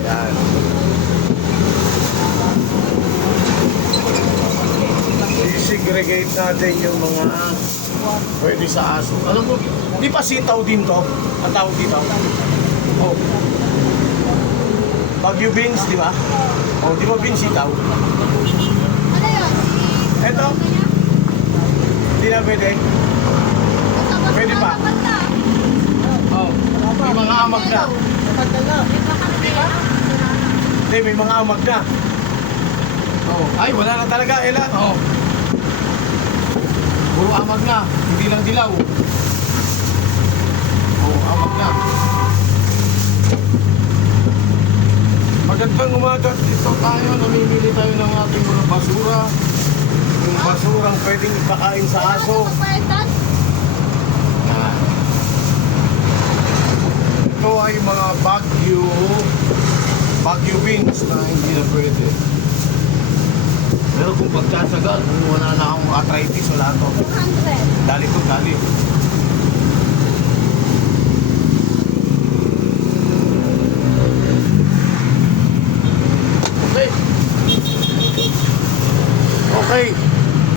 Yan. I-segregate natin yung mga pwede sa aso. Alam mo, di pa sitaw din to? Ang tawag dito? Oh. Bagyo beans, di ba? Oh, di ba beans sitaw? Ano yun? Eto. Hindi na pwede. Pwede pa? Amag na. Hindi, may mga amag na. Oh. Ay, wala na talaga, Ella. Oh. Puro amag na. Hindi lang dilaw. Oh, amag na. Magandang umaga. Dito tayo. Namimili tayo ng ating mga basura. Yung basurang pwedeng ipakain sa aso. yung mga Baguio, Baguio wings na hindi na pwede. Pero kung pagkasagal, wala na akong arthritis, wala to. 200. Dali ko, dali. Okay. Okay.